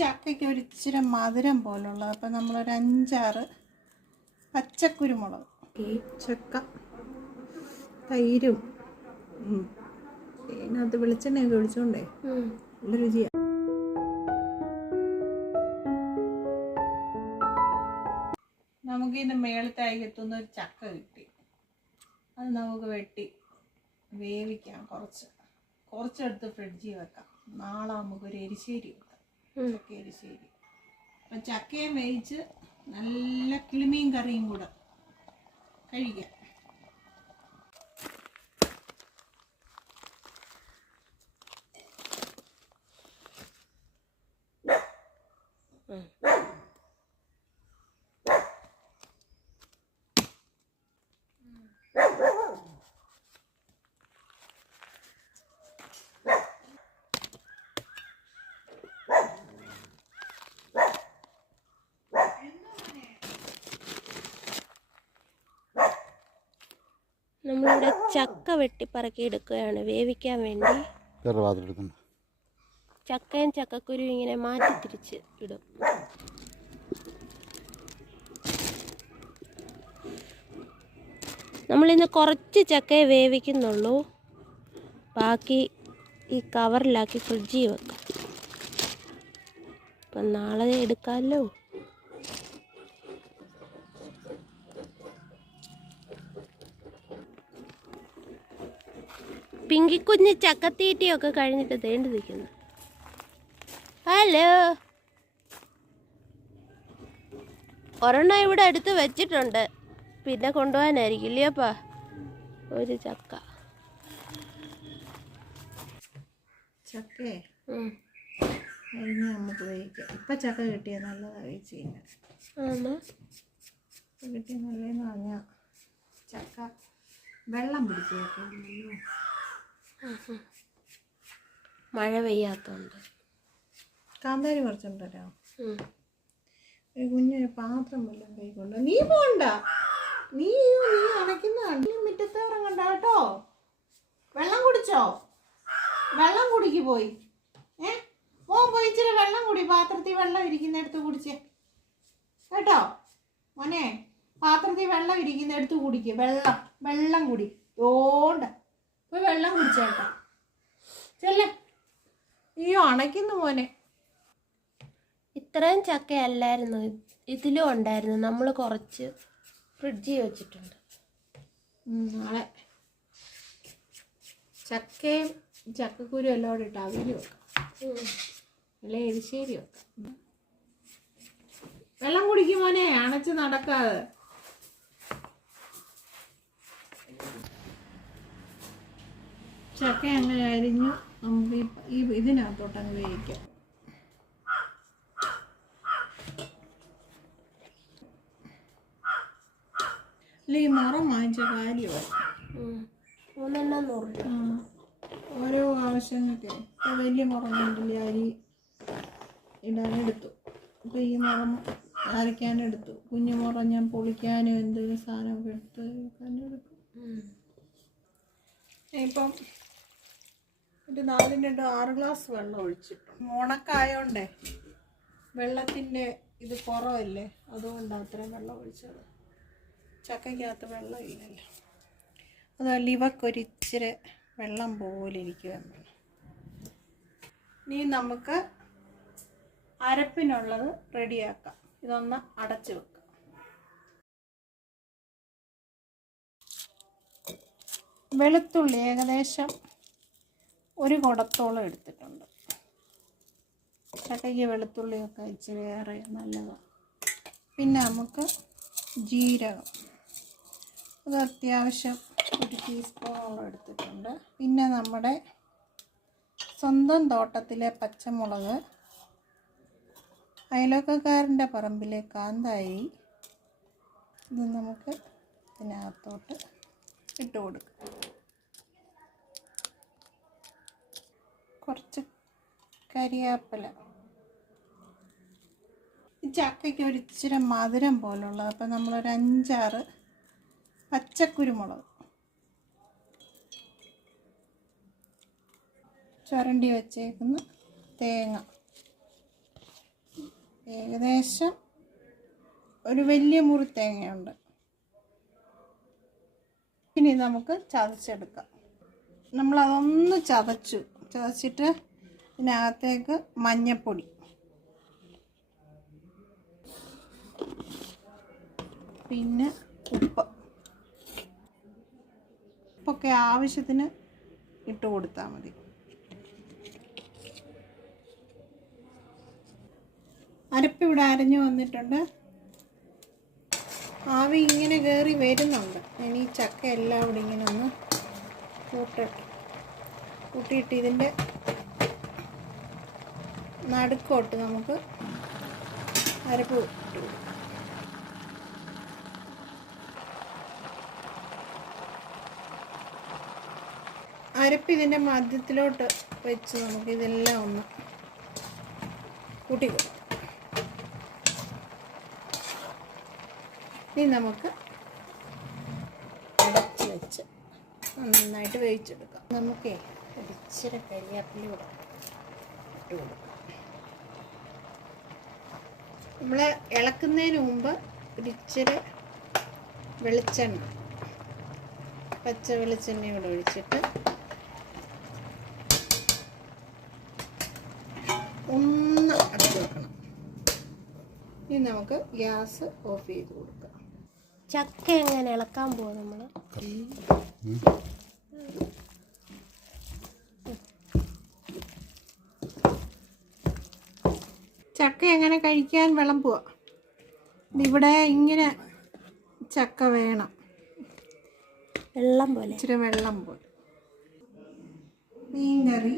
ചക്കയ്ക്ക് ഒരു ഇച്ചിരി മധുരം പോലുള്ളത്. അപ്പം നമ്മളൊരു 5-6 പച്ചക്കുരുമുളക്, ചക്ക, തൈരും ഇതിനകത്ത് വെളിച്ചെണ്ണയൊക്കെ ഒഴിച്ചോണ്ടേ നല്ല രുചിയാണ്. നമുക്കിന്ന് മേളത്തായി എത്തുന്ന ഒരു ചക്ക കിട്ടി. അത് നമുക്ക് വെട്ടി വേവിക്കാം. കുറച്ചെടുത്ത് ഫ്രിഡ്ജിൽ വെക്കാം. നാളെ നമുക്കൊരു എരിശ്ശേരി വെക്കാം, ചക്ക എരിശ്ശേരി. അപ്പം ചക്കയും വേവിച്ച് നല്ല കിളിമീൻ കറിയും കൂടെ കഴിക്കാം. നമ്മളിവിടെ ചക്ക വെട്ടിപ്പറക്കി എടുക്കുകയാണ് വേവിക്കാൻ വേണ്ടി. ചക്കയും ചക്കക്കുരു ഇങ്ങനെ മാറ്റി തിരിച്ച് ഇടും. നമ്മളിന്ന് കുറച്ച് ചക്കയെ വേവിക്കുന്നുള്ളൂ, ബാക്കി ഈ കവറിലാക്കി ഫ്രിഡ്ജിൽ വെക്കാം. അപ്പം നാളെ എടുക്കാമല്ലോ. പിങ്കിക്കുഞ്ഞ് ചക്കത്തീറ്റയൊക്കെ കഴിഞ്ഞിട്ട് തേണ്ടി നിൽക്കുന്നു. ഹലോ, ഒരെണ്ണം ഇവിടെ എടുത്ത് വെച്ചിട്ടുണ്ട്, പിന്നെ കൊണ്ടുപോകാനായിരിക്കും ഇല്ലയോപ്പാ ഒരു ചക്ക. ചക്കേ നമുക്ക് വേവിക്കാം. ഇപ്പം ചക്ക കിട്ടിയാൽ നല്ലതാണ് വേവിച്ച് കഴിഞ്ഞാൽ. കിട്ടിയ നല്ലതെന്ന് പറഞ്ഞാൽ ചക്ക വെള്ളം പിടിച്ചേക്കാണല്ലോ, മഴ പെയ്യാത്തോണ്ട്. കാന്താരി കുറച്ചുണ്ടല്ലോ. ഒരു കുഞ്ഞൊരു പാത്രം വല്ലതും കൈക്കൊണ്ട്. നീ പോണ്ട, നീ അടയ്ക്കുന്ന മുറ്റത്ത് ഇറങ്ങണ്ട കേട്ടോ. വെള്ളം കുടിച്ചോ? വെള്ളം കുടിക്ക് പോയി. പോയി ഇച്ചിരി വെള്ളം കുടി. പാത്രത്തിൽ വെള്ളം ഇരിക്കുന്നിടത്ത് കുടിച്ചേ കേട്ടോ മോനെ. പാത്രത്തിൽ വെള്ളം ഇരിക്കുന്നിടത്ത് കുടിക്ക്. വെള്ളം കുടി. ഓണ്ട പോയി വെള്ളം കുടിച്ചേട്ടോ. ചെല്ലേ. അയ്യോ അണയ്ക്കുന്നു മോനെ. ഇത്രയും ചക്കയല്ലായിരുന്നു, ഇതിലും ഉണ്ടായിരുന്നു. നമ്മൾ കുറച്ച് ഫ്രിഡ്ജിൽ വെച്ചിട്ടുണ്ട്. നാളെ ചക്കയും ചക്കക്കുരു എല്ലാം കൂടെ ഇട്ട് അവിയൽ വെക്കാം, അല്ലെ എരിശ്ശേരി വെക്കാം. വെള്ളം കുടിക്കും മോനെ, അണച്ച് നടക്കാതെ. ചക്ക അങ്ങനെ അരിഞ്ഞു നമുക്ക് ഇതിനകത്തോട്ട് അങ്ങ് വേവിക്കാം. അല്ല ഈ മുറം വാങ്ങിച്ച കാര്യമാണ്. ഓരോ ആവശ്യങ്ങൾക്ക് ഇപ്പോൾ വലിയ മുറങ്ങുണ്ടല്ലേ അരി ഇടാനെടുത്തു. ഇപ്പോൾ ഈ മുറം അരയ്ക്കാനെടുത്തു. കുഞ്ഞു മുറം ഞാൻ പൊളിക്കാനും എന്തെങ്കിലും സാധനമൊക്കെ എടുത്ത് വെക്കാനെടുക്കും. ഇപ്പം ഒരു 4-6 ഗ്ലാസ് വെള്ളം ഒഴിച്ചിട്ടു. ഉണക്കായോണ്ടേ വെള്ളത്തിൻ്റെ ഇത് കുറവല്ലേ, അതുകൊണ്ടാണ് അത്രയും വെള്ളം ഒഴിച്ചത്. ചക്കയ്ക്കകത്ത് വെള്ളം ഇല്ലല്ലോ, അതുപോലെ ഇവക്കൊരിച്ചിരി വെള്ളം പോലെ ഇരിക്കുകയും വേണം. ഇനി നമുക്ക് അരപ്പിനുള്ളത് റെഡിയാക്കാം. ഇതൊന്ന് അടച്ചു വെക്കാം. വെളുത്തുള്ളി ഏകദേശം 1 കുടത്തോളം എടുത്തിട്ടുണ്ട്. ചക്കയ്ക്ക് വെളുത്തുള്ളിയൊക്കെ ഇച്ചിരി ഏറെ നല്ലതാണ്. പിന്നെ നമുക്ക് ജീരകം, അത് അത്യാവശ്യം 1 ടീസ്പൂണോളം എടുത്തിട്ടുണ്ട്. പിന്നെ നമ്മുടെ സ്വന്തം തോട്ടത്തിലെ പച്ചമുളക്, അയൽവക്കക്കാരൻ്റെ പറമ്പിലെ കാന്താരി, ഇത് നമുക്ക് ഇതിനകത്തോട്ട് ഇട്ട് കൊടുക്കാം. കുറച്ച് കരിയാപ്പില. ഈ ചക്കയ്ക്ക് ഒരു ഇച്ചിരി മധുരം പോലുള്ളത്. അപ്പം നമ്മളൊരു 5-6 പച്ചക്കുരുമുളക്, ചുരണ്ടി വെച്ചേക്കുന്ന തേങ്ങ, ഏകദേശം ഒരു വലിയ മുറി തേങ്ങയുണ്ട്. ഇനി നമുക്ക് ചതച്ചെടുക്കാം. നമ്മളതൊന്ന് ചതച്ചിട്ട് ഇതിനകത്തേക്ക് മഞ്ഞൾപ്പൊടി, പിന്നെ ഉപ്പൊക്കെ ആവശ്യത്തിന് ഇട്ട് കൊടുത്താൽ മതി. അരപ്പിവിടെ അരഞ്ഞു വന്നിട്ടുണ്ട്. ആവി ഇങ്ങനെ കയറി വരുന്നുണ്ട്. ഇനി ഈ ചക്ക എല്ലാം ഇവിടെ ഇങ്ങനെ ഒന്ന് കൂട്ടിയിട്ട് ഇതിൻ്റെ നടുക്കോട്ട് നമുക്ക് അരപ്പ് ഇട്ട് കൊടുക്കാം. അരപ്പ് ഇതിൻ്റെ മധ്യത്തിലോട്ട് വെച്ച് നമുക്ക് ഇതെല്ലാം ഒന്ന് കൂട്ടി കൊടുക്കാം. ഇനി നമുക്ക് അടച്ച് വെച്ച് നന്നായിട്ട് വേവിച്ചെടുക്കാം. നമുക്ക് ഇച്ചിരി കരിയാപ്പില കൂടെ ഇട്ട് കൊടുക്കാം. നമ്മൾ ഇളക്കുന്നതിന് മുമ്പ് ഒരിച്ചിരി വെളിച്ചെണ്ണ, പച്ച വെളിച്ചെണ്ണ കൂടെ ഒഴിച്ചിട്ട് ഒന്ന് അടച്ച് വെക്കണം. ഇനി നമുക്ക് ഗ്യാസ് ഓഫ് ചെയ്ത് കൊടുക്കാം. ചക്ക എങ്ങനെ ഇളക്കാൻ പോകും നമ്മൾ? ചക്ക എങ്ങനെ കഴിക്കാൻ വിളമ്പുക. ഇവിടെ ഇങ്ങനെ ചക്ക വേണം, വെള്ളം പോലെ, ഇച്ചിരി വെള്ളം പോലെ. മീൻകറി,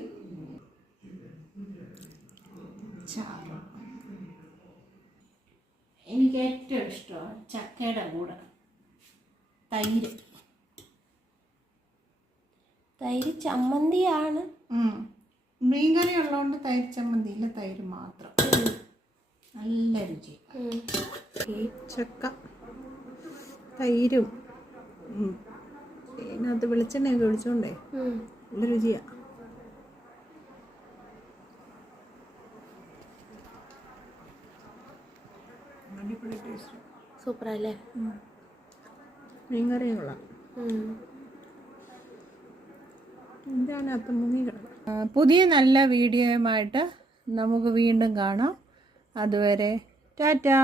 ചാറ്. എനിക്ക് ഏറ്റവും ഇഷ്ടമാണ് ചക്കയുടെ കൂടെ തൈര്. തൈര് ചമ്മന്തിയാണ്. മീൻകറി ഉള്ളതുകൊണ്ട് തൈര് ചമ്മന്തിയില്ല, തൈര് മാത്രം. നല്ല രുചി. ഈ ചക്ക തൈരും ഇതിനകത്ത് വെളിച്ചെണ്ണയൊക്കെ ഒഴിച്ചോണ്ടേ നല്ല രുചിയാണ്. അടിപൊളി ടേസ്റ്റ്. സൂപ്പറല്ലേ? മീൻകറി കൊള്ളാം. ഇതിനകത്ത് മുങ്ങി കിടക്കാം. പുതിയ നല്ല വീഡിയോയുമായിട്ട് നമുക്ക് വീണ്ടും കാണാം. അതുവരെ ടാറ്റാ.